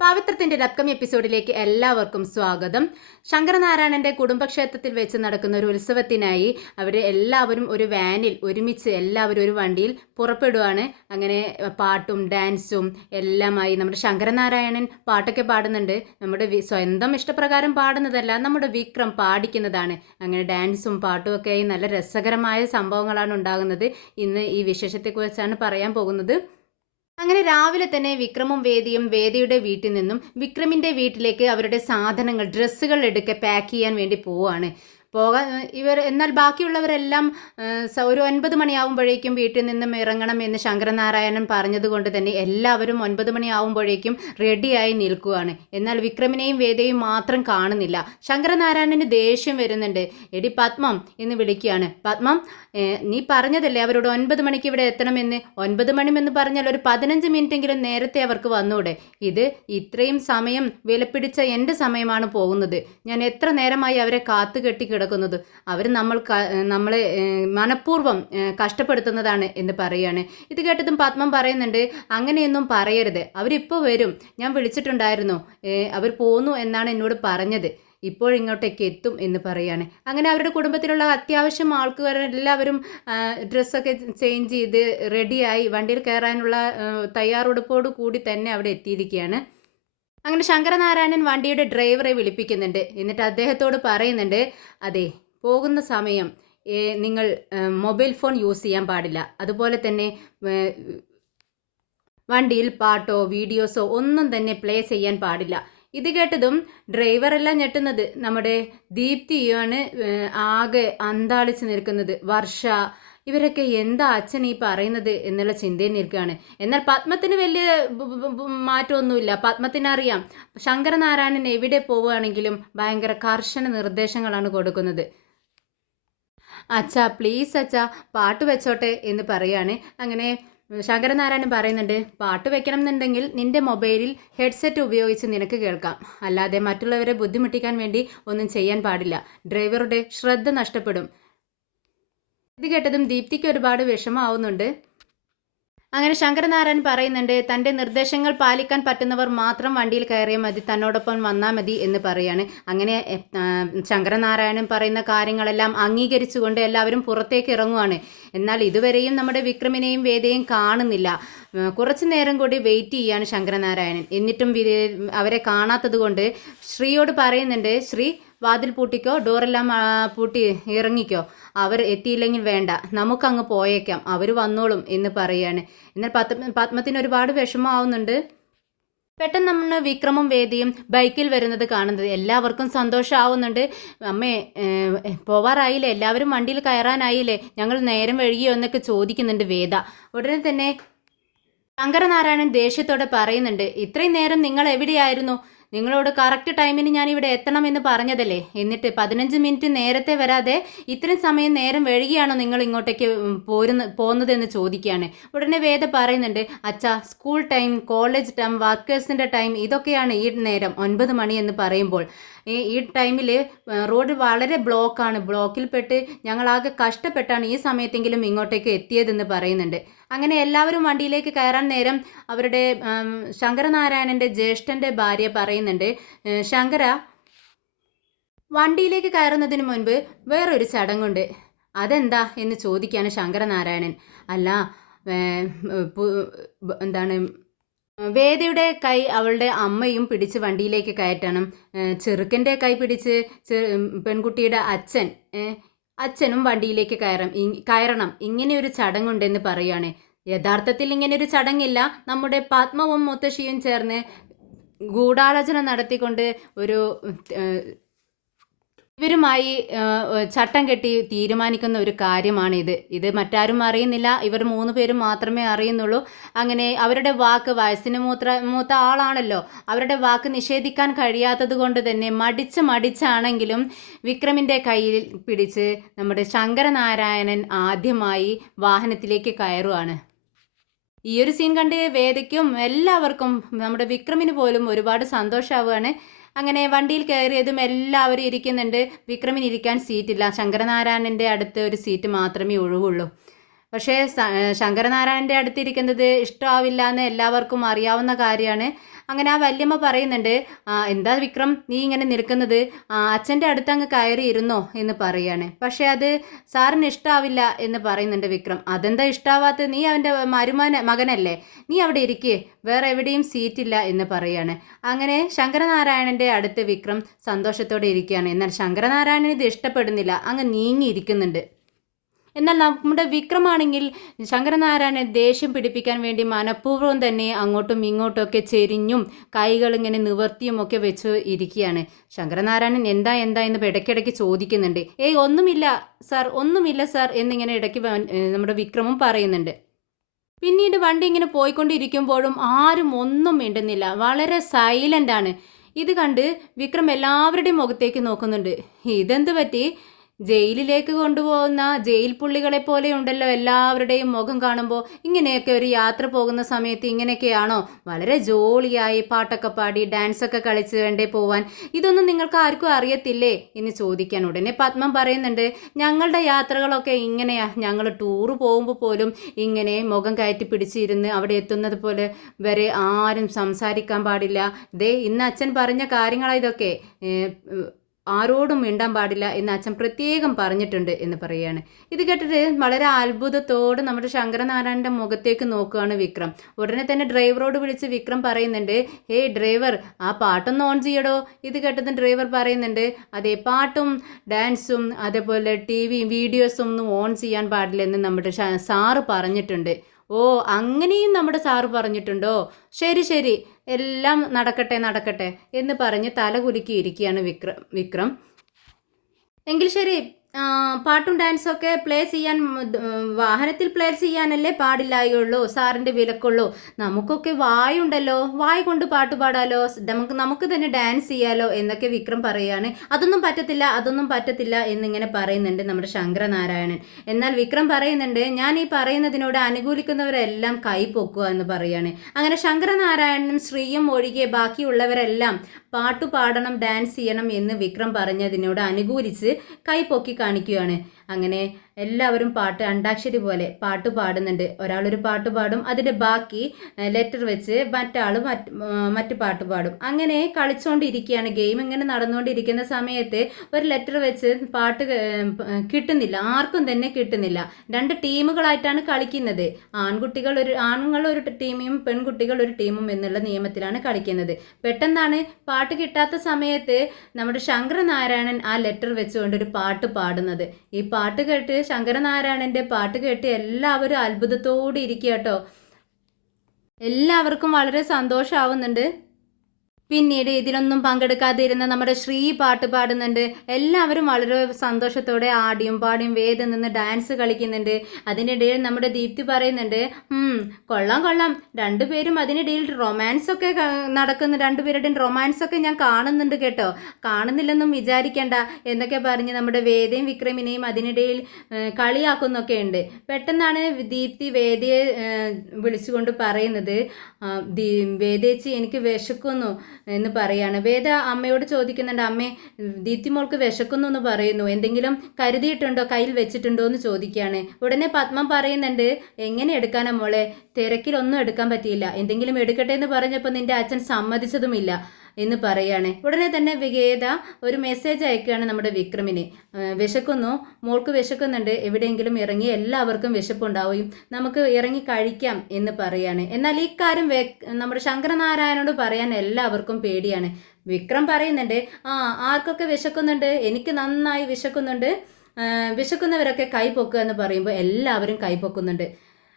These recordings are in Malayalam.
പവിത്രത്തിന്റെ ഒരു അപ്കമിംഗ് എപ്പിസോഡിലേക്ക് എല്ലാവർക്കും സ്വാഗതം. ശങ്കരനാരായണന്റെ കുടുംബക്ഷേത്രത്തിൽ വെച്ച് നടക്കുന്ന ഒരു ഉത്സവത്തിനായി എല്ലാവരും ഒരു വാനിൽ ഒരുമിച്ച് എല്ലാവരും ഒരു വണ്ടിയിൽ പുറപ്പെടുവാണ്. അങ്ങനെ പാട്ടും ഡാൻസും എല്ലാമായി നമ്മുടെ ശങ്കരനാരായണൻ പാട്ടൊക്കെ പാടുന്നുണ്ട്. നമ്മുടെ സ്വന്തം ഇഷ്ടപ്രകാരം പാടുന്നതല്ല, നമ്മുടെ വിക്രം പാടിക്കുന്നതാണ്. അങ്ങനെ ഡാൻസും പാട്ടും ഒക്കെ ആയി നല്ല രസകരമായ സംഭവങ്ങളാണ് ഉണ്ടാകുന്നത്. ഇന്ന് ഈ വിശേഷത്തെക്കുറിച്ചാണ് പറയാൻ പോകുന്നത്. അങ്ങനെ രാവിലെ തന്നെ വിക്രമും വേദിയുടെ വീട്ടിൽ നിന്നും വിക്രമിൻ്റെ വീട്ടിലേക്ക് അവരുടെ സാധനങ്ങൾ ഡ്രസ്സുകൾ എടുക്കെ പാക്ക് ചെയ്യാൻ വേണ്ടി പോവുകയാണ്. എന്നാൽ ബാക്കിയുള്ളവരെല്ലാം ഒരു 9 മണിയാവുമ്പോഴേക്കും വീട്ടിൽ നിന്നും ഇറങ്ങണം എന്ന് ശങ്കരനാരായണൻ പറഞ്ഞതുകൊണ്ട് തന്നെ എല്ലാവരും 9 മണിയാവുമ്പോഴേക്കും റെഡിയായി നിൽക്കുകയാണ്. എന്നാൽ വിക്രമിനെയും വേദയും മാത്രം കാണുന്നില്ല. ശങ്കരനാരായണന് ദേഷ്യം വരുന്നുണ്ട്. എടി പത്മം എന്ന് വിളിക്കുകയാണ്. പത്മം, നീ പറഞ്ഞതല്ലേ അവരോട് 9 മണിക്ക് ഇവിടെ എത്തണമെന്ന്. 9 മണിമെന്ന് പറഞ്ഞാൽ ഒരു 15 മിനിറ്റെങ്കിലും നേരത്തെ അവർക്ക് വന്നൂടെ? ഇത് ഇത്രയും സമയം വിലപിടിച്ച എൻ്റെ സമയമാണ് പോകുന്നത്. ഞാൻ എത്ര നേരമായി അവരെ കാത്തുകെട്ടി കിടക്കുന്നത്. അവർ നമ്മളെ മനഃപൂർവ്വം കഷ്ടപ്പെടുത്തുന്നതാണ് എന്ന് പറയുകയാണ്. ഇത് കേട്ടതും പത്മം പറയുന്നുണ്ട്, അങ്ങനെയൊന്നും പറയരുത്, അവരിപ്പോൾ വരും, ഞാൻ വിളിച്ചിട്ടുണ്ടായിരുന്നു, അവർ പോന്നു എന്നാണ് എന്നോട് പറഞ്ഞത്, ഇപ്പോഴിങ്ങോട്ടേക്ക് എത്തും എന്ന് പറയാണ്. അങ്ങനെ അവരുടെ കുടുംബത്തിലുള്ള അത്യാവശ്യം ആൾക്കാരെല്ലാവരും ഡ്രസ്സൊക്കെ ചേഞ്ച് ചെയ്ത് റെഡിയായി വണ്ടിയിൽ കയറാനുള്ള തയ്യാറെടുപ്പോടു കൂടി തന്നെ അവിടെ എത്തിയിരിക്കുകയാണ്. അങ്ങനെ ശങ്കരനാരായണൻ വണ്ടിയുടെ ഡ്രൈവറെ വിളിപ്പിക്കുന്നുണ്ട്. എന്നിട്ട് അദ്ദേഹത്തോട് പറയുന്നുണ്ട്, അതെ, പോകുന്ന സമയം നിങ്ങൾ മൊബൈൽ ഫോൺ യൂസ് ചെയ്യാൻ പാടില്ല. അതുപോലെ തന്നെ വണ്ടിയിൽ പാട്ടോ വീഡിയോസോ ഒന്നും തന്നെ പ്ലേ ചെയ്യാൻ പാടില്ല. ഇത് കേട്ടതും ഡ്രൈവറെല്ലാം ഞെട്ടുന്നത്. നമ്മുടെ ദീപ്തിയാണ് ആകെ അന്താളിച്ച് നിൽക്കുന്നത്. വർഷ, ഇവരൊക്കെ എന്താ അച്ഛൻ ഈ പറയുന്നത് എന്നുള്ള ചിന്തയിൽ നിൽക്കുകയാണ്. എന്നാൽ പത്മത്തിന് വലിയ മാറ്റമൊന്നുമില്ല. പത്മത്തിനറിയാം ശങ്കരനാരായണൻ എവിടെ പോവുകയാണെങ്കിലും ഭയങ്കര കർശന നിർദ്ദേശങ്ങളാണ് കൊടുക്കുന്നത്. അച്ഛാ, പ്ലീസ് അച്ഛാ, പാട്ട് വെച്ചോട്ടെ എന്ന് പറയാണ്. അങ്ങനെ ശങ്കരനാരായണൻ പറയുന്നുണ്ട്, പാട്ട് വെക്കണം എന്നുണ്ടെങ്കിൽ നിന്റെ മൊബൈലിൽ ഹെഡ്സെറ്റ് ഉപയോഗിച്ച് നിനക്ക് കേൾക്കാം, അല്ലാതെ മറ്റുള്ളവരെ ബുദ്ധിമുട്ടിക്കാൻ വേണ്ടി ഒന്നും ചെയ്യാൻ പാടില്ല. ഡ്രൈവറുടെ ശ്രദ്ധ നഷ്ടപ്പെടും. ഇത് കേട്ടതും ദീപ്തിക്ക് ഒരുപാട് വിഷമമാവുന്നുണ്ട്. അങ്ങനെ ശങ്കരനാരായണൻ പറയുന്നുണ്ട്, തൻ്റെ നിർദ്ദേശങ്ങൾ പാലിക്കാൻ പറ്റുന്നവർ മാത്രം വണ്ടിയിൽ കയറിയാൽ മതി, തന്നോടൊപ്പം വന്നാൽ മതി എന്ന് പറയാണ്. അങ്ങനെ ശങ്കരനാരായണൻ പറയുന്ന കാര്യങ്ങളെല്ലാം അംഗീകരിച്ചുകൊണ്ട് എല്ലാവരും പുറത്തേക്ക് ഇറങ്ങുവാണ്. എന്നാൽ ഇതുവരെയും നമ്മുടെ വിക്രമിനെയും വേദയും കാണുന്നില്ല. കുറച്ചു നേരം കൂടി വെയിറ്റ് ചെയ്യാണ് ശങ്കരനാരായണൻ. എന്നിട്ടും അവരെ കാണാത്തത് കൊണ്ട് ശ്രീയോട് പറയുന്നുണ്ട്, ശ്രീ വാതിൽ പൂട്ടിക്കോ, ഡോറെല്ലാം പൂട്ടി ഇറങ്ങിക്കോ, അവർ എത്തിയില്ലെങ്കിൽ വേണ്ട, നമുക്കങ്ങ് പോയേക്കാം, അവർ വന്നോളും എന്ന് പറയാണ്. എന്നാൽ പത്മത്തിന് ഒരുപാട് വിഷമമാവുന്നുണ്ട്. പെട്ടെന്ന് നമ്മൾ വിക്രമും വേദിയും ബൈക്കിൽ വരുന്നത് കാണുന്നത് എല്ലാവർക്കും സന്തോഷമാവുന്നുണ്ട്. അമ്മേ, പോവാറായില്ലേ, എല്ലാവരും വണ്ടിയിൽ കയറാനായില്ലേ, ഞങ്ങൾ നേരം വൈകിയോ എന്നൊക്കെ ചോദിക്കുന്നുണ്ട് വേദ. ഉടനെ തന്നെ ശങ്കരനാരായണൻ ദേഷ്യത്തോടെ പറയുന്നുണ്ട്, ഇത്രയും നേരം നിങ്ങൾ എവിടെയായിരുന്നു? നിങ്ങളോട് കറക്റ്റ് ടൈമിന് ഞാൻ ഇവിടെ എത്തണമെന്ന് പറഞ്ഞതല്ലേ, എന്നിട്ട് 15 മിനിറ്റ് നേരത്തെ വരാതെ ഇത്രയും സമയം നേരം വൈകിയാണോ നിങ്ങൾ ഇങ്ങോട്ടേക്ക് പോകുന്നതെന്ന് ചോദിക്കുകയാണ്. ഉടനെ വേദ പറയുന്നുണ്ട്, അച്ഛാ, സ്കൂൾ ടൈം, കോളേജ് ടൈം, വർക്കേഴ്സിൻ്റെ ടൈം, ഇതൊക്കെയാണ് ഈ നേരം 9 മണി എന്ന് പറയുമ്പോൾ. ഈ ടൈമിൽ റോഡ് വളരെ ബ്ലോക്കാണ്. ബ്ലോക്കിൽപ്പെട്ട് ഞങ്ങളാകെ കഷ്ടപ്പെട്ടാണ് ഈ സമയത്തെങ്കിലും ഇങ്ങോട്ടേക്ക് എത്തിയതെന്ന് പറയുന്നുണ്ട്. അങ്ങനെ എല്ലാവരും വണ്ടിയിലേക്ക് കയറാൻ നേരം അവരുടെ ശങ്കരനാരായണൻ്റെ ജ്യേഷ്ഠൻ്റെ ഭാര്യ പറയുന്നുണ്ട്, ശങ്കര, വണ്ടിയിലേക്ക് കയറുന്നതിന് മുൻപ് വേറൊരു ചടങ്ങുണ്ട്, അതെന്താ എന്ന് ചോദിക്കുകയാണ് ശങ്കരനാരായണൻ. അല്ല, എന്താണ്, വേദയുടെ കൈ അവളുടെ അമ്മയും പിടിച്ച് വണ്ടിയിലേക്ക് കയറ്റണം, ചെറുക്കൻ്റെ കൈ പിടിച്ച് പെൺകുട്ടിയുടെ അച്ഛനും വണ്ടിയിലേക്ക് കയറണം, ഇങ്ങനെയൊരു ചടങ്ങുണ്ടെന്ന് പറയുകയാണ്. യഥാർത്ഥത്തിൽ ഇങ്ങനെയൊരു ചടങ്ങില്ല. നമ്മുടെ പത്മവും മുത്തശ്ശിയും ചേർന്ന് ഗൂഢാലോചന നടത്തിക്കൊണ്ട് ഇവരുമായി ചട്ടം കെട്ടി തീരുമാനിക്കുന്ന ഒരു കാര്യമാണിത്. ഇത് മറ്റാരും അറിയുന്നില്ല, ഇവർ 3 പേരും മാത്രമേ അറിയുന്നുള്ളൂ. അങ്ങനെ അവരുടെ വാക്ക്, വയസ്സിന് മൂത്ത ആളാണല്ലോ, അവരുടെ വാക്ക് നിഷേധിക്കാൻ കഴിയാത്തത് കൊണ്ട് തന്നെ മടിച്ചാണെങ്കിലും വിക്രമിൻ്റെ കയ്യിൽ പിടിച്ച് നമ്മുടെ ശങ്കരനാരായണൻ ആദ്യമായി വാഹനത്തിലേക്ക് കയറുകയാണ്. ഈ ഒരു സീൻ കണ്ട് വേദയ്ക്കും എല്ലാവർക്കും നമ്മുടെ വിക്രമിന് പോലും ഒരുപാട് സന്തോഷമാവുകയാണ്. അങ്ങനെ വണ്ടിയിൽ കയറിയതും എല്ലാവരും ഇരിക്കുന്നുണ്ട്. വിക്രമിന് ഇരിക്കാൻ സീറ്റില്ല. ശങ്കരനാരായണൻ്റെ അടുത്ത് ഒരു സീറ്റ് മാത്രമേ ഒഴിവുള്ളൂ. പക്ഷേ ശങ്കരനാരായണൻ്റെ അടുത്തിരിക്കുന്നത് ഇഷ്ടമാവില്ല എന്ന് എല്ലാവർക്കും അറിയാവുന്ന കാര്യമാണ്. അങ്ങനെ ആ വല്യമ്മ പറയുന്നുണ്ട്, എന്താ വിക്രം നീ ഇങ്ങനെ നിൽക്കുന്നത്, അച്ഛൻ്റെ അടുത്ത് അങ്ങ് കയറി ഇരുന്നോ എന്ന് പറയാണ്. പക്ഷേ അത് സാറിന് ഇഷ്ടാവില്ല എന്ന് പറയുന്നുണ്ട് വിക്രം. അതെന്താ ഇഷ്ടാവാത്ത, നീ അവൻ്റെ മകനല്ലേ, നീ അവിടെ ഇരിക്കേ, വേറെ എവിടെയും സീറ്റില്ല എന്ന് പറയാണ്. അങ്ങനെ ശങ്കരനാരായണൻ്റെ അടുത്ത് വിക്രം സന്തോഷത്തോടെ ഇരിക്കുകയാണ്. എന്നാൽ ശങ്കരനാരായണൻ ഇത് ഇഷ്ടപ്പെടുന്നില്ല, അങ്ങ് നീങ്ങിയിരിക്കുന്നുണ്ട്. എന്നാൽ നമ്മുടെ വിക്രമാണെങ്കിൽ ശങ്കരനാരായണനെ ദേഷ്യം പിടിപ്പിക്കാൻ വേണ്ടി മനഃപൂർവ്വം തന്നെ അങ്ങോട്ടും ഇങ്ങോട്ടും ഒക്കെ ചെരിഞ്ഞും കൈകൾ ഇങ്ങനെ നിവർത്തിയും ഒക്കെ വെച്ച് ഇരിക്കുകയാണ്. ശങ്കരനാരായണൻ എന്താ എന്താ എന്ന് ഇടയ്ക്കിടയ്ക്ക് ചോദിക്കുന്നുണ്ട്. ഒന്നുമില്ല സാർ, ഒന്നുമില്ല സാർ എന്നിങ്ങനെ ഇടയ്ക്ക് നമ്മുടെ വിക്രമും പറയുന്നുണ്ട്. പിന്നീട് വണ്ടി ഇങ്ങനെ പോയിക്കൊണ്ടിരിക്കുമ്പോഴും ആരും ഒന്നും മിണ്ടുന്നില്ല, വളരെ സൈലൻ്റ് ആണ്. ഇത് കണ്ട് വിക്രം എല്ലാവരുടെയും മുഖത്തേക്ക് നോക്കുന്നുണ്ട്. ഇതെന്ത് പറ്റി, ജയിലിലേക്ക് കൊണ്ടുപോകുന്ന ജയിൽ പുള്ളികളെ പോലെ ഉണ്ടല്ലോ എല്ലാവരുടെയും മുഖം കാണുമ്പോൾ. ഇങ്ങനെയൊക്കെ ഒരു യാത്ര പോകുന്ന സമയത്ത് ഇങ്ങനെയൊക്കെയാണോ, വളരെ ജോളിയായി പാട്ടൊക്കെ പാടി ഡാൻസൊക്കെ കളിച്ച് വേണ്ടേ പോവാൻ, ഇതൊന്നും നിങ്ങൾക്ക് ആർക്കും അറിയത്തില്ലേ എന്ന് ചോദിക്കാൻ ഉടനെ പത്മം പറയുന്നുണ്ട്, ഞങ്ങളുടെ യാത്രകളൊക്കെ ഇങ്ങനെയാ, ഞങ്ങൾ ടൂറ് പോകുമ്പോൾ പോലും ഇങ്ങനെ മുഖം കയറ്റി പിടിച്ചിരുന്ന് അവിടെ എത്തുന്നത് പോലെ വരെ ആരും സംസാരിക്കാൻ പാടില്ല. ഇന്ന് അച്ഛൻ പറഞ്ഞ കാര്യങ്ങളാ ഇതൊക്കെ, ആരോടും മിണ്ടാൻ പാടില്ല എന്ന് അച്ഛൻ പ്രത്യേകം പറഞ്ഞിട്ടുണ്ട് എന്ന് പറയുകയാണ്. ഇത് കേട്ടിട്ട് വളരെ അത്ഭുതത്തോടെ നമ്മുടെ ശങ്കരനാരായണൻ്റെ മുഖത്തേക്ക് നോക്കുകയാണ് വിക്രം. ഉടനെ തന്നെ ഡ്രൈവറോട് വിളിച്ച് വിക്രം പറയുന്നുണ്ട്, ഡ്രൈവർ ആ പാട്ടൊന്ന് ഓൺ ചെയ്യടോ. ഇത് കേട്ടതും ഡ്രൈവർ പറയുന്നുണ്ട്, അതെ, പാട്ടും ഡാൻസും അതേപോലെ TV വീഡിയോസും ഒന്നും ഓൺ ചെയ്യാൻ പാടില്ലെന്ന് നമ്മുടെ സാറ് പറഞ്ഞിട്ടുണ്ട്. അങ്ങനെയും നമ്മുടെ സാറ് പറഞ്ഞിട്ടുണ്ടോ, ശരി ശരി, എല്ലാം നടക്കട്ടെ നടക്കട്ടെ എന്ന് പറഞ്ഞ് തല കുലുക്കി ഇരിക്കുകയാണ് വിക്രം. എങ്കിൽ ശരി, പാട്ടും ഡാൻസും ഒക്കെ പ്ലേ ചെയ്യാൻ വാഹനത്തിൽ പ്ലേ ചെയ്യാനല്ലേ പാടില്ലായുള്ളൂ, സാറിൻ്റെ വിലക്കുള്ളൂ. നമുക്കൊക്കെ വായുണ്ടല്ലോ, വായ് കൊണ്ട് പാട്ട് പാടാലോ, നമുക്ക് തന്നെ ഡാൻസ് ചെയ്യാലോ എന്നൊക്കെ വിക്രം പറയുകയാണ്. അതൊന്നും പറ്റത്തില്ല എന്നിങ്ങനെ പറയുന്നുണ്ട് നമ്മുടെ ശങ്കരനാരായണൻ. എന്നാൽ വിക്രം പറയുന്നുണ്ട്, ഞാൻ ഈ പറയുന്നതിനോട് അനുകൂലിക്കുന്നവരെല്ലാം കൈ പൊക്കുക എന്ന് പറയുകയാണ്. അങ്ങനെ ശങ്കരനാരായണനും ശ്രീയും ഒഴികെ ബാക്കിയുള്ളവരെല്ലാം പാട്ടു പാടണം, ഡാൻസ് ചെയ്യണം എന്ന് വിക്രം പറഞ്ഞതിനോട് അനുകൂലിച്ച് കൈപ്പൊക്കി കാണിക്കുകയാണ്. അങ്ങനെ എല്ലാവരും പാട്ട് അണ്ടാക്ഷരി പോലെ പാട്ട് പാടുന്നുണ്ട്. ഒരാളൊരു പാട്ട് പാടും, അതിൻ്റെ ബാക്കി ലെറ്റർ വെച്ച് മറ്റാൾ മറ്റു പാട്ട് പാടും. അങ്ങനെ കളിച്ചുകൊണ്ടിരിക്കുകയാണ്. ഗെയിം ഇങ്ങനെ നടന്നുകൊണ്ടിരിക്കുന്ന സമയത്ത് ഒരു ലെറ്റർ വെച്ച് പാട്ട് കിട്ടുന്നില്ല, ആർക്കും തന്നെ കിട്ടുന്നില്ല. 2 ടീമുകളായിട്ടാണ് കളിക്കുന്നത്. ആണുങ്ങൾ ഒരു ടീമും പെൺകുട്ടികൾ ഒരു ടീമും എന്നുള്ള നിയമത്തിലാണ് കളിക്കുന്നത്. പെട്ടെന്നാണ് പാട്ട് കിട്ടാത്ത സമയത്ത് നമ്മുടെ ശങ്കരനാരായണൻ ആ ലെറ്റർ വെച്ചുകൊണ്ട് ഒരു പാട്ട് പാടുന്നത്. ഈ പാട്ട് കേട്ട്, ശങ്കരനാരായണൻ്റെ പാട്ട് കേട്ട് എല്ലാവരും അത്ഭുതത്തോടെ ഇരിക്കുക കേട്ടോ. എല്ലാവർക്കും വളരെ സന്തോഷമാവുന്നുണ്ട്. പിന്നീട് ഇതിലൊന്നും പങ്കെടുക്കാതെ ഇരുന്ന നമ്മുടെ ശ്രീ പാട്ട് പാടുന്നുണ്ട്. എല്ലാവരും വളരെ സന്തോഷത്തോടെ ആടിയും പാടിയും വേദം നിന്ന് ഡാൻസ് കളിക്കുന്നുണ്ട്. അതിനിടയിൽ നമ്മുടെ ദീപ്തി പറയുന്നുണ്ട്, കൊള്ളാം, രണ്ടുപേരും അതിനിടയിൽ റൊമാൻസൊക്കെ നടക്കുന്ന, രണ്ടുപേരുടെയും റൊമാൻസൊക്കെ ഞാൻ കാണുന്നുണ്ട് കേട്ടോ, കാണുന്നില്ലെന്നും വിചാരിക്കേണ്ട എന്നൊക്കെ പറഞ്ഞ് നമ്മുടെ വേദയും വിക്രമിനെയും അതിനിടയിൽ കളിയാക്കുന്നൊക്കെ ഉണ്ട്. പെട്ടെന്നാണ് ദീപ്തി വേദയെ വിളിച്ചുകൊണ്ട് പറയുന്നത്, വേദേച്ചി എനിക്ക് വിശക്കുന്നു എന്ന് പറയാണ്. വേദ അമ്മയോട് ചോദിക്കുന്നുണ്ട്, അമ്മേ ദീപ്തി മോൾക്ക് വിശക്കുന്നു എന്ന് പറയുന്നു, എന്തെങ്കിലും കരുതിയിട്ടുണ്ടോ, കയ്യിൽ വെച്ചിട്ടുണ്ടോ എന്ന് ചോദിക്കുകയാണ്. ഉടനെ പത്മം പറയുന്നുണ്ട്, എങ്ങനെ എടുക്കാനാ മോളെ, തിരക്കിലൊന്നും എടുക്കാൻ പറ്റിയില്ല, എന്തെങ്കിലും എടുക്കട്ടെ എന്ന് പറഞ്ഞപ്പോൾ നിന്റെ അച്ഛൻ സമ്മതിച്ചതുമില്ല എന്ന് പറയാണ്. ഉടനെ തന്നെ വേദ ഒരു മെസ്സേജ് അയക്കുകയാണ് നമ്മുടെ വിക്രമിന്, വിശക്കുന്നു, മോൾക്ക് വിശക്കുന്നുണ്ട്, എവിടെയെങ്കിലും ഇറങ്ങി, എല്ലാവർക്കും വിശപ്പുണ്ടാവുകയും നമുക്ക് ഇറങ്ങി കഴിക്കാം എന്ന് പറയാണ്. എന്നാൽ ഈ കാര്യം നമ്മുടെ ശങ്കരനാരായണനോട് പറയാൻ എല്ലാവർക്കും പേടിയാണ്. വിക്രം പറയുന്നുണ്ട്, ആർക്കൊക്കെ വിശക്കുന്നുണ്ട്, എനിക്ക് നന്നായി വിശക്കുന്നുണ്ട്, വിശക്കുന്നവരൊക്കെ കൈ പൊക്കുക എന്ന് പറയുമ്പോൾ എല്ലാവരും കൈ പൊക്കുന്നുണ്ട്.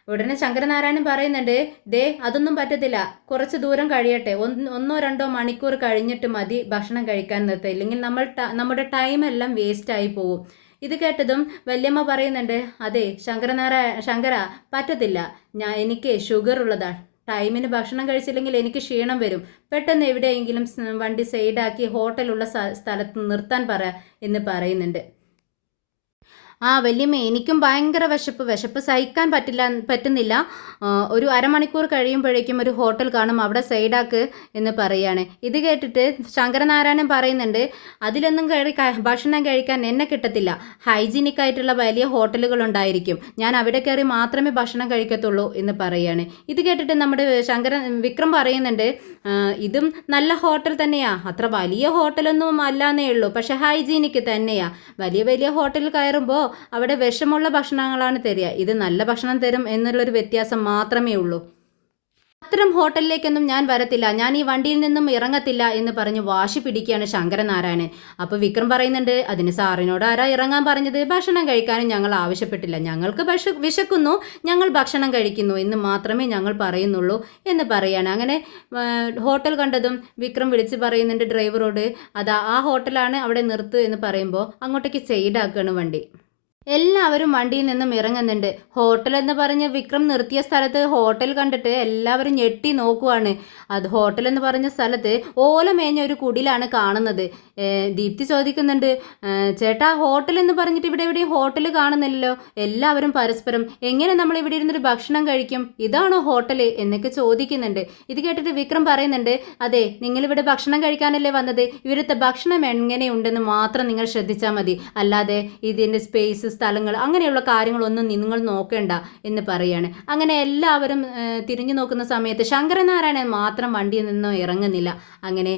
ഉടനെ ശങ്കരനാരായണൻ പറയുന്നുണ്ട്, അതൊന്നും പറ്റത്തില്ല, കുറച്ച് ദൂരം കഴിയട്ടെ, 1-2 മണിക്കൂർ കഴിഞ്ഞിട്ട് മതി ഭക്ഷണം കഴിക്കാൻ നിർത്തുക, ഇല്ലെങ്കിൽ നമ്മുടെ ടൈമെല്ലാം വേസ്റ്റായി പോകും. ഇത് കേട്ടതും വല്യമ്മ പറയുന്നുണ്ട്, അതെ ശങ്കര പറ്റത്തില്ല, എനിക്ക് ഷുഗർ ഉള്ളതാണ്, ടൈമിന് ഭക്ഷണം കഴിച്ചില്ലെങ്കിൽ എനിക്ക് ക്ഷീണം വരും, പെട്ടെന്ന് എവിടെയെങ്കിലും വണ്ടി സൈഡാക്കി ഹോട്ടലുള്ള സ്ഥലത്ത് നിർത്താൻ പറ എന്ന് പറയുന്നുണ്ട്. വല്യമ്മേ, എനിക്കും ഭയങ്കര വിശപ്പ് സഹിക്കാൻ പറ്റുന്നില്ല. ഒരു അരമണിക്കൂർ കഴിയുമ്പോഴേക്കും ഒരു ഹോട്ടൽ കാണും, അവിടെ സൈഡാക്ക് എന്ന് പറയാണ്. ഇത് കേട്ടിട്ട് ശങ്കരനാരായണൻ പറയുന്നുണ്ട്, അതിലൊന്നും ഭക്ഷണം കഴിക്കാൻ എന്നെ കിട്ടത്തില്ല. ഹൈജീനിക് ആയിട്ടുള്ള വലിയ ഹോട്ടലുകളുണ്ടായിരിക്കും, ഞാൻ അവിടെ കയറി മാത്രമേ ഭക്ഷണം കഴിക്കത്തുള്ളൂ എന്ന് പറയാണ്. ഇത് കേട്ടിട്ട് നമ്മുടെ വിക്രം പറയുന്നുണ്ട്, ഇതും നല്ല ഹോട്ടൽ തന്നെയാ, അത്ര വലിയ ഹോട്ടലൊന്നും അല്ലാന്നേ ഉള്ളൂ, പക്ഷെ ഹൈജീനിക്ക് തന്നെയാ. വലിയ വലിയ ഹോട്ടലിൽ കയറുമ്പോൾ അവിടെ വിഷമുള്ള ഭക്ഷണങ്ങളാണ് തരിക, ഇത് നല്ല ഭക്ഷണം തരും എന്നുള്ളൊരു വ്യത്യാസം മാത്രമേ ഉള്ളൂ. അത്തരം ഹോട്ടലിലേക്കൊന്നും ഞാൻ വരത്തില്ല, ഞാൻ ഈ വണ്ടിയിൽ നിന്നും ഇറങ്ങത്തില്ല എന്ന് പറഞ്ഞ് വാശി പിടിക്കുകയാണ് ശങ്കരനാരായണൻ. അപ്പോൾ വിക്രം പറയുന്നുണ്ട്, അതിന് സാറിനോട് ആരാ ഇറങ്ങാൻ പറഞ്ഞത്? ഭക്ഷണം കഴിക്കാനും ഞങ്ങൾ ആവശ്യപ്പെട്ടില്ല, ഞങ്ങൾക്ക് വിശക്കുന്നു, ഞങ്ങൾ ഭക്ഷണം കഴിക്കുന്നു എന്ന് മാത്രമേ ഞങ്ങൾ പറയുന്നുള്ളൂ എന്ന് പറയാണ്. അങ്ങനെ ഹോട്ടൽ കണ്ടതും വിക്രം വിളിച്ച് പറയുന്നുണ്ട് ഡ്രൈവറോട്, അതാ ആ ഹോട്ടലാണ്, അവിടെ നിർത്ത് എന്ന് പറയുമ്പോൾ അങ്ങോട്ടേക്ക് സൈഡാക്കുകയാണ് വണ്ടി. എല്ലാവരും വണ്ടിയിൽ നിന്നും ഇറങ്ങുന്നുണ്ട്. ഹോട്ടൽ എന്ന് പറഞ്ഞ് വിക്രം നിർത്തിയ സ്ഥലത്ത് ഹോട്ടൽ കണ്ടിട്ട് എല്ലാവരും ഞെട്ടി നോക്കുവാണ്. അത് ഹോട്ടൽ എന്ന് പറഞ്ഞ സ്ഥലത്ത് ഓല മേഞ്ഞ ഒരു കുടിലാണ് കാണുന്നത്. ദീപ്തി ചോദിക്കുന്നുണ്ട്, ചേട്ടാ ഹോട്ടൽ എന്ന് പറഞ്ഞിട്ട് ഇവിടെ എവിടെയും ഹോട്ടൽ കാണുന്നില്ലല്ലോ. എല്ലാവരും പരസ്പരം, എങ്ങനെ നമ്മൾ ഇവിടെ ഇരുന്നൊരു ഭക്ഷണം കഴിക്കും, ഇതാണോ ഹോട്ടൽ എന്നൊക്കെ ചോദിക്കുന്നുണ്ട്. ഇത് കേട്ടിട്ട് വിക്രം പറയുന്നുണ്ട്, അതെ, നിങ്ങളിവിടെ ഭക്ഷണം കഴിക്കാനല്ലേ വന്നത്, ഇവിടുത്തെ ഭക്ഷണം എങ്ങനെയുണ്ടെന്ന് മാത്രം നിങ്ങൾ ശ്രദ്ധിച്ചാൽ മതി, അല്ലാതെ ഇതിൻ്റെ സ്പേസ്, സ്ഥലങ്ങൾ, അങ്ങനെയുള്ള കാര്യങ്ങളൊന്നും നിങ്ങൾ നോക്കേണ്ട എന്ന് പറയാണ്. അങ്ങനെ എല്ലാവരും തിരിഞ്ഞു നോക്കുന്ന സമയത്ത് ശങ്കരനാരായണൻ മാത്രം വണ്ടിയിൽ നിന്നും ഇറങ്ങുന്നില്ല. അങ്ങനെ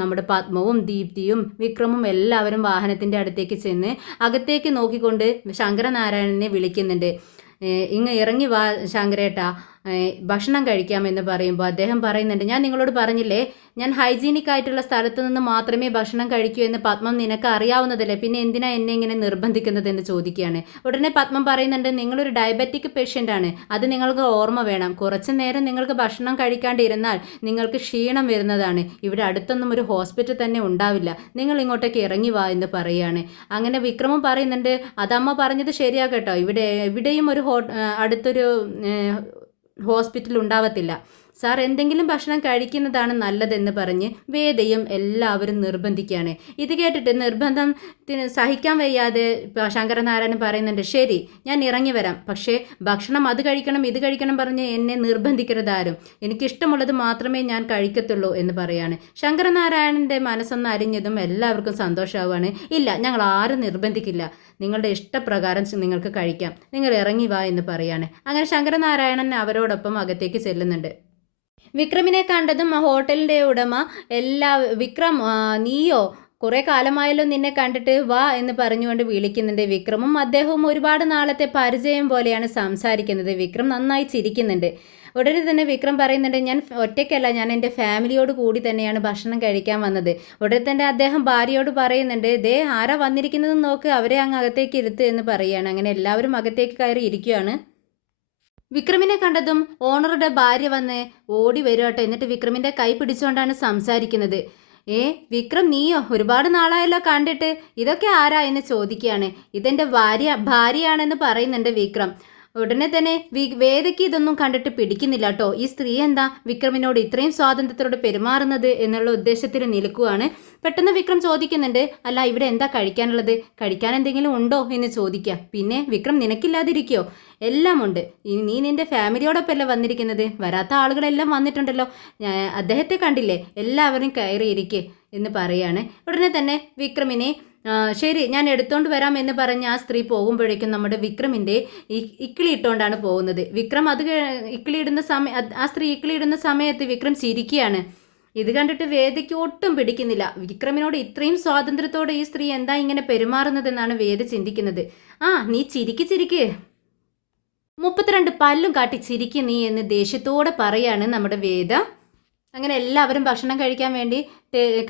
നമ്മുടെ പത്മവും ദീപ്തിയും വിക്രമും എല്ലാവരും വാഹനത്തിൻ്റെ അടുത്തേക്ക് ചെന്ന് അകത്തേക്ക് നോക്കിക്കൊണ്ട് ശങ്കരനാരായണനെ വിളിക്കുന്നുണ്ട്. ഇങ്ങ് ഇറങ്ങി വാ ശങ്കരേട്ടാ, ഭക്ഷണം കഴിക്കാമെന്ന് പറയുമ്പോൾ അദ്ദേഹം പറയുന്നുണ്ട്, ഞാൻ നിങ്ങളോട് പറഞ്ഞില്ലേ, ഞാൻ ഹൈജീനിക് ആയിട്ടുള്ള സ്ഥലത്ത് നിന്ന് മാത്രമേ ഭക്ഷണം കഴിക്കൂ എന്ന്. പത്മം, നിനക്ക് അറിയാവുന്നതല്ലേ, പിന്നെ എന്തിനാ എന്നെ ഇങ്ങനെ നിർബന്ധിക്കുന്നത് എന്ന് ചോദിക്കുകയാണ്. ഉടനെ പത്മം പറയുന്നുണ്ട്, നിങ്ങളൊരു ഡയബറ്റിക് പേഷ്യൻ്റ് ആണ്, അത് നിങ്ങൾക്ക് ഓർമ്മ വേണം. കുറച്ച് നേരം നിങ്ങൾക്ക് ഭക്ഷണം കഴിക്കാണ്ടിരുന്നാൽ നിങ്ങൾക്ക് ക്ഷീണം വരുന്നതാണ്. ഇവിടെ അടുത്തൊന്നും ഒരു ഹോസ്പിറ്റൽ തന്നെ ഉണ്ടാവില്ല, നിങ്ങൾ ഇങ്ങോട്ടേക്ക് ഇറങ്ങി വാ എന്ന് പറയുകയാണ്. അങ്ങനെ വിക്രമും പറയുന്നുണ്ട്, അതമ്മ പറഞ്ഞത് ശരിയാകട്ടോ, ഇവിടെയും ഒരു അടുത്തൊരു ഹോസ്പിറ്റൽ ഉണ്ടാവത്തില്ല, സാർ എന്തെങ്കിലും ഭക്ഷണം കഴിക്കുന്നതാണ് നല്ലതെന്ന് പറഞ്ഞ് വേദയും എല്ലാവരും നിർബന്ധിക്കുകയാണ്. ഇത് കേട്ടിട്ട് നിർബന്ധത്തിന് സഹിക്കാൻ വയ്യാതെ ശങ്കരനാരായണൻ പറയുന്നുണ്ട്, ശരി ഞാൻ ഇറങ്ങി വരാം, പക്ഷേ ഭക്ഷണം അത് കഴിക്കണം ഇത് കഴിക്കണം പറഞ്ഞ് എന്നെ നിർബന്ധിക്കരുതാരും, എനിക്കിഷ്ടമുള്ളത് മാത്രമേ ഞാൻ കഴിക്കത്തുള്ളൂ എന്ന് പറയാണ്. ശങ്കരനാരായണൻ്റെ മനസ്സൊന്ന് അരിഞ്ഞതും എല്ലാവർക്കും സന്തോഷമാവുകയാണ്. ഇല്ല, ഞങ്ങൾ ആരും നിർബന്ധിക്കില്ല, നിങ്ങളുടെ ഇഷ്ടപ്രകാരം നിങ്ങൾക്ക് കഴിക്കാം, നിങ്ങൾ ഇറങ്ങി വാ എന്ന് പറയാണ്. അങ്ങനെ ശങ്കരനാരായണൻ അവരോടൊപ്പം അകത്തേക്ക് ചെല്ലുന്നുണ്ട്. വിക്രമിനെ കണ്ടതും ആ ഹോട്ടലിൻ്റെ ഉടമ വിക്രം, നീയോ, കുറേ കാലമായല്ലോ നിന്നെ കണ്ടിട്ട്, വാ എന്ന് പറഞ്ഞുകൊണ്ട് വിളിക്കുന്നുണ്ട്. വിക്രമും അദ്ദേഹവും ഒരുപാട് നാളത്തെ പരിചയം പോലെയാണ് സംസാരിക്കുന്നത്. വിക്രം നന്നായി ചിരിക്കുന്നുണ്ട്. ഉടനെ തന്നെ വിക്രം പറയുന്നുണ്ട്, ഞാൻ ഒറ്റയ്ക്കല്ല, ഞാൻ എൻ്റെ ഫാമിലിയോട് കൂടി തന്നെയാണ് ഭക്ഷണം കഴിക്കാൻ വന്നത്. ഉടനെ തന്നെ അദ്ദേഹം ഭാര്യയോട് പറയുന്നുണ്ട്, ദേ ആരാ വന്നിരിക്കുന്നതെന്ന് നോക്ക്, അവരെ അങ്ങ് അകത്തേക്ക് ഇരുത്ത് എന്ന് പറയുകയാണ്. അങ്ങനെ എല്ലാവരും അകത്തേക്ക് കയറി ഇരിക്കുകയാണ്. വിക്രമിനെ കണ്ടതും ഓണറുടെ ഭാര്യ വന്ന് ഓടി വരുവാട്ടെ. എന്നിട്ട് വിക്രമിൻ്റെ കൈ പിടിച്ചുകൊണ്ടാണ് സംസാരിക്കുന്നത്. വിക്രം, നീയോ, ഒരുപാട് നാളായല്ലോ കണ്ടിട്ട്, ഇതൊക്കെ ആരാ എന്ന് ചോദിക്കുകയാണ്. ഇതെൻ്റെ ഭാര്യയാണെന്ന് പറയുന്നുണ്ട് വിക്രം. ഉടനെ തന്നെ വേദയ്ക്ക് ഇതൊന്നും കണ്ടിട്ട് പിടിക്കുന്നില്ല കേട്ടോ. ഈ സ്ത്രീ എന്താ വിക്രമിനോട് ഇത്രയും സ്വാതന്ത്ര്യത്തോടെ പെരുമാറുന്നത് എന്നുള്ള ഉദ്ദേശത്തിൽ നിൽക്കുകയാണ്. പെട്ടെന്ന് വിക്രം ചോദിക്കുന്നുണ്ട്, അല്ല ഇവിടെ എന്താ കഴിക്കാനുള്ളത്, കഴിക്കാൻ എന്തെങ്കിലും ഉണ്ടോ എന്ന് ചോദിക്കുക. പിന്നെ വിക്രം, നിനക്കില്ലാതിരിക്കോ? എല്ലാം ഉണ്ട്, നീ നിൻ്റെ ഫാമിലിയോടൊപ്പമല്ലേ വന്നിരിക്കുന്നത്, വരാത്ത ആളുകളെല്ലാം വന്നിട്ടുണ്ടല്ലോ, അദ്ദേഹത്തെ കണ്ടില്ലേ, എല്ലാവരും കയറിയിരിക്കുക എന്ന് പറയാണ്. ഉടനെ തന്നെ വിക്രമിനെ, ശരി ഞാൻ എടുത്തോണ്ട് വരാം എന്ന് പറഞ്ഞ് ആ സ്ത്രീ പോകുമ്പോഴേക്കും നമ്മുടെ വിക്രമിൻ്റെ ഇക്കിളി ഇട്ടുകൊണ്ടാണ് പോകുന്നത്. വിക്രം ആ സ്ത്രീ ഇക്കിളി ഇടുന്ന സമയത്ത് വിക്രം ചിരിക്കുകയാണ്. ഇത് കണ്ടിട്ട് വേദയ്ക്ക് ഒട്ടും പിടിക്കുന്നില്ല. വിക്രമിനോട് ഇത്രയും സ്വാതന്ത്ര്യത്തോടെ ഈ സ്ത്രീ എന്താ ഇങ്ങനെ പെരുമാറുന്നതെന്നാണ് വേദ ചിന്തിക്കുന്നത്. നീ ചിരിക്ക് 32 പല്ലും കാട്ടി ചിരിക്ക് നീ എന്ന് ദേഷ്യത്തോടെ പറയാണ് നമ്മുടെ വേദ. അങ്ങനെ എല്ലാവരും ഭക്ഷണം കഴിക്കാൻ വേണ്ടി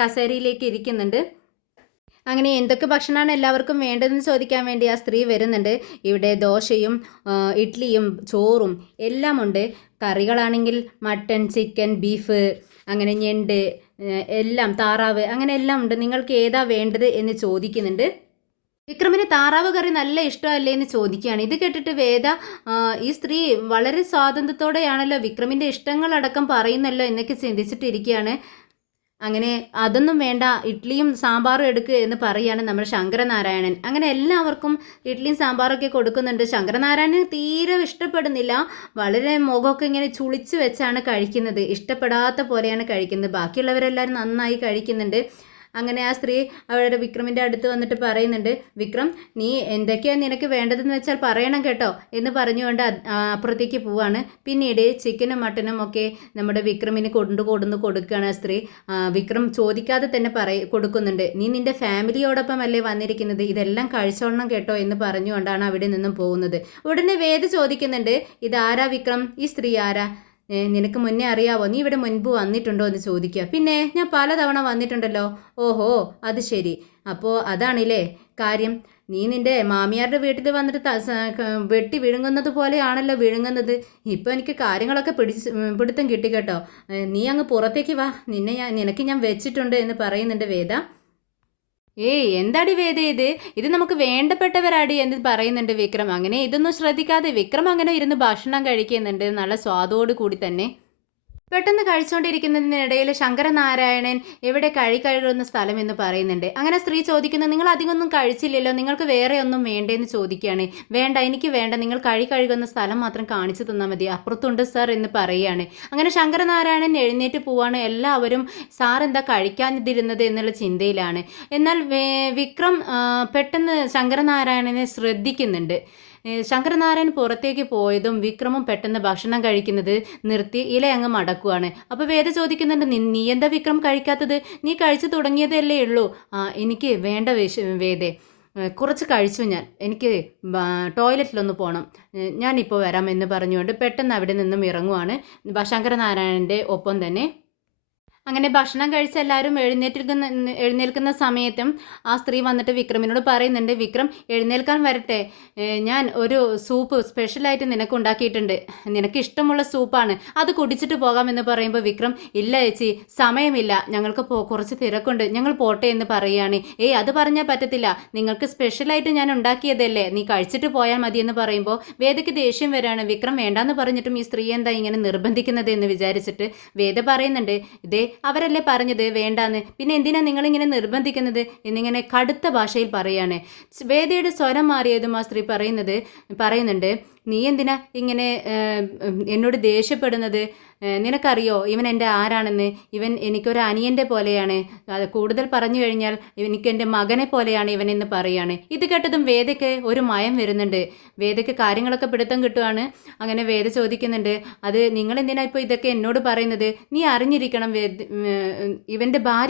കസേരയിലേക്ക് ഇരിക്കുന്നുണ്ട്. അങ്ങനെ എന്തൊക്കെ ഭക്ഷണമാണ് എല്ലാവർക്കും വേണ്ടതെന്ന് ചോദിക്കാൻ വേണ്ടി ആ സ്ത്രീ വരുന്നുണ്ട്. ഇവിടെ ദോശയും ഇഡ്ഡലിയും ചോറും എല്ലാം ഉണ്ട്. കറികളാണെങ്കിൽ മട്ടൺ, ചിക്കൻ, ബീഫ്, അങ്ങനെ ഞണ്ട്, എല്ലാം, താറാവ്, അങ്ങനെ എല്ലാം ഉണ്ട്. നിങ്ങൾക്ക് ഏതാ വേണ്ടത് എന്ന് ചോദിക്കുന്നുണ്ട്. വിക്രമിന് താറാവ് കറി നല്ല ഇഷ്ടമല്ലേ എന്ന് ചോദിക്കുകയാണ്. ഇത് കേട്ടിട്ട് വേദ, ഈ സ്ത്രീ വളരെ സ്വാതന്ത്ര്യത്തോടെയാണല്ലോ വിക്രമിൻ്റെ ഇഷ്ടങ്ങളടക്കം പറയുന്നല്ലോ എന്നൊക്കെ ചിന്തിച്ചിട്ടിരിക്കുകയാണ്. അങ്ങനെ അതൊന്നും വേണ്ട, ഇഡ്ഡലിയും സാമ്പാറും എടുക്കുക എന്ന് പറയാണ് നമ്മുടെ ശങ്കരനാരായണൻ. അങ്ങനെ എല്ലാവർക്കും ഇഡ്ഡലിയും സാമ്പാറൊക്കെ കൊടുക്കുന്നുണ്ട്. ശങ്കരനാരായണന് തീരെ ഇഷ്ടപ്പെടുന്നില്ല. വളരെ മുഖമൊക്കെ ഇങ്ങനെ ചുളിച്ച് വെച്ചാണ് കഴിക്കുന്നത്. ഇഷ്ടപ്പെടാത്ത പോലെയാണ് കഴിക്കുന്നത്. ബാക്കിയുള്ളവരെല്ലാവരും നന്നായി കഴിക്കുന്നുണ്ട്. അങ്ങനെ ആ സ്ത്രീ അവരുടെ വിക്രമിൻ്റെ അടുത്ത് വന്നിട്ട് പറയുന്നുണ്ട്, വിക്രം, നീ എന്തൊക്കെയാണ് നിനക്ക് വേണ്ടതെന്ന് വെച്ചാൽ പറയണം കേട്ടോ എന്ന് പറഞ്ഞുകൊണ്ട് അപ്പുറത്തേക്ക് പോവാണ്. പിന്നീട് ചിക്കനും മട്ടനും ഒക്കെ നമ്മുടെ വിക്രമിന് കൊടുക്കുകയാണ് ആ സ്ത്രീ. വിക്രം ചോദിക്കാതെ തന്നെ കൊടുക്കുന്നുണ്ട്. നീ നിന്റെ ഫാമിലിയോടൊപ്പം അല്ലേ വന്നിരിക്കുന്നത്, ഇതെല്ലാം കഴിച്ചോളണം കേട്ടോ എന്ന് പറഞ്ഞുകൊണ്ടാണ് അവിടെ നിന്നും പോകുന്നത്. ഉടനെ വേദ ചോദിക്കുന്നുണ്ട്, ഇതാരാ വിക്രം, ഈ സ്ത്രീ ആരാ, നിനക്ക് മുന്നേ അറിയാവോ, നീ ഇവിടെ മുൻപ് വന്നിട്ടുണ്ടോ എന്ന് ചോദിക്കുക. പിന്നെ ഞാൻ പലതവണ വന്നിട്ടുണ്ടല്ലോ. ഓഹോ, അത് ശരി, അപ്പോൾ അതാണില്ലേ കാര്യം. നീ നിന്റെ മാമിയാരുടെ വീട്ടിൽ വന്നിട്ട് വെട്ടി വിഴുങ്ങുന്നത് പോലെയാണല്ലോ വിഴുങ്ങുന്നത്. ഇപ്പോൾ എനിക്ക് കാര്യങ്ങളൊക്കെ പിടുത്തം കിട്ടി കേട്ടോ. നീ അങ്ങ് പുറത്തേക്ക് വാ, നിനക്ക് ഞാൻ വെച്ചിട്ടുണ്ട് എന്ന് പറയുന്നുണ്ട് വേദ. ഏയ് എന്താടി വേദ ഇത് നമുക്ക് വേണ്ടപ്പെട്ടവരാടി എന്ന് പറയുന്നുണ്ട് വിക്രം. അങ്ങനെ ഇതൊന്നും ശ്രദ്ധിക്കാതെ വിക്രം അങ്ങനെ ഇരുന്ന് ഭക്ഷണം കഴിക്കുന്നുണ്ട് നല്ല സ്വാദോടു കൂടി തന്നെ. പെട്ടെന്ന് കഴിച്ചുകൊണ്ടിരിക്കുന്നതിനിടയിൽ ശങ്കരനാരായണൻ എവിടെ കഴുകുന്ന സ്ഥലം എന്ന് പറയുന്നുണ്ട്. അങ്ങനെ സ്ത്രീ ചോദിക്കുന്നു, നിങ്ങൾ അധികമൊന്നും കഴിച്ചില്ലല്ലോ, നിങ്ങൾക്ക് വേറെ ഒന്നും വേണ്ടേന്ന് ചോദിക്കുകയാണ്. വേണ്ട, എനിക്ക് വേണ്ട, നിങ്ങൾ കഴുകുന്ന സ്ഥലം മാത്രം കാണിച്ചു തന്നാൽ മതി, അപ്പുറത്തുണ്ട് സാർ എന്ന് പറയുകയാണ്. അങ്ങനെ ശങ്കരനാരായണൻ എഴുന്നേറ്റ് പോവാണ്. എല്ലാവരും സാർ എന്താ കഴിക്കാതിരുന്നത് എന്നുള്ള ചിന്തയിലാണ്. എന്നാൽ വിക്രം പെട്ടെന്ന് ശങ്കരനാരായണനെ ശ്രദ്ധിക്കുന്നുണ്ട്. ശങ്കരനാരായൺ പുറത്തേക്ക് പോയതും വിക്രമും പെട്ടെന്ന് ഭക്ഷണം കഴിക്കുന്നത് നിർത്തി ഇല അങ്ങ് മടക്കുവാണ്. അപ്പോൾ വേദ ചോദിക്കുന്നുണ്ട്, നീ എന്താ വിക്രം കഴിക്കാത്തത്, നീ കഴിച്ചു തുടങ്ങിയതല്ലേ ഉള്ളൂ. എനിക്ക് വേണ്ട വേദേ, കുറച്ച് കഴിച്ചു എനിക്ക് ടോയ്ലറ്റിലൊന്ന് പോകണം, ഞാനിപ്പോൾ വരാം എന്ന് പറഞ്ഞുകൊണ്ട് പെട്ടെന്ന് അവിടെ നിന്നും ഇറങ്ങുവാണ് ശങ്കരനാരായണൻ്റെ ഒപ്പം തന്നെ. അങ്ങനെ ഭക്ഷണം കഴിച്ച് എല്ലാവരും എഴുന്നേൽക്കുന്ന സമയത്തും ആ സ്ത്രീ വന്നിട്ട് വിക്രമിനോട് പറയുന്നുണ്ട്, വിക്രം എഴുന്നേൽക്കാൻ വരട്ടെ, ഞാൻ ഒരു സൂപ്പ് സ്പെഷ്യലായിട്ട് നിനക്ക് ഉണ്ടാക്കിയിട്ടുണ്ട്, നിനക്ക് ഇഷ്ടമുള്ള സൂപ്പാണ്, അത് കുടിച്ചിട്ട് പോകാമെന്ന് പറയുമ്പോൾ വിക്രം, ഇല്ല ചേച്ചി, സമയമില്ല, ഞങ്ങൾക്ക് കുറച്ച് തിരക്കുണ്ട്, ഞങ്ങൾ പോട്ടെ എന്ന് പറയുകയാണ്. അത് പറഞ്ഞാൽ പറ്റത്തില്ല, നിങ്ങൾക്ക് സ്പെഷ്യലായിട്ട് ഞാൻ ഉണ്ടാക്കിയതല്ലേ, നീ കഴിച്ചിട്ട് പോയാൽ മതി എന്ന് പറയുമ്പോൾ വേദയ്ക്ക് ദേഷ്യം വരാണ്. വിക്രം വേണ്ടാന്ന് പറഞ്ഞിട്ടും ഈ സ്ത്രീ എന്താ ഇങ്ങനെ നിർബന്ധിക്കുന്നത് എന്ന് വിചാരിച്ചിട്ട് വേദ പറയുന്നുണ്ട്, ഇതേ അവരല്ലേ പറഞ്ഞത് വേണ്ടാന്ന്, പിന്നെ എന്തിനാ നിങ്ങളിങ്ങനെ നിർബന്ധിക്കുന്നത് എന്നിങ്ങനെ കടുത്ത ഭാഷയിൽ പറയാണ്. വേദയുടെ സ്വരം മാറിയതും ആ സ്ത്രീ പറയുന്നുണ്ട്, നീ എന്തിനാ ഇങ്ങനെ എന്നോട് ദേഷ്യപ്പെടുന്നത്, നിനക്കറിയോ ഇവൻ എൻ്റെ ആരാണെന്ന്, ഇവൻ എനിക്കൊരു അനിയൻ്റെ പോലെയാണ്, അത് കൂടുതൽ പറഞ്ഞു കഴിഞ്ഞാൽ എനിക്ക് എൻ്റെ മകനെ പോലെയാണ് ഇവനെന്ന് പറയാണ്. ഇത് കേട്ടതും വേദയ്ക്ക് ഒരു മയം വരുന്നുണ്ട്. വേദയ്ക്ക് കാര്യങ്ങളൊക്കെ പിടുത്തം കിട്ടുകയാണ്. അങ്ങനെ വേദ ചോദിക്കുന്നുണ്ട്, അത് നിങ്ങൾ എന്തിനാ ഇപ്പോൾ ഇതൊക്കെ എന്നോട് പറയുന്നത്, നീ അറിഞ്ഞിരിക്കണം, ഇവൻ്റെ ഭാര്യ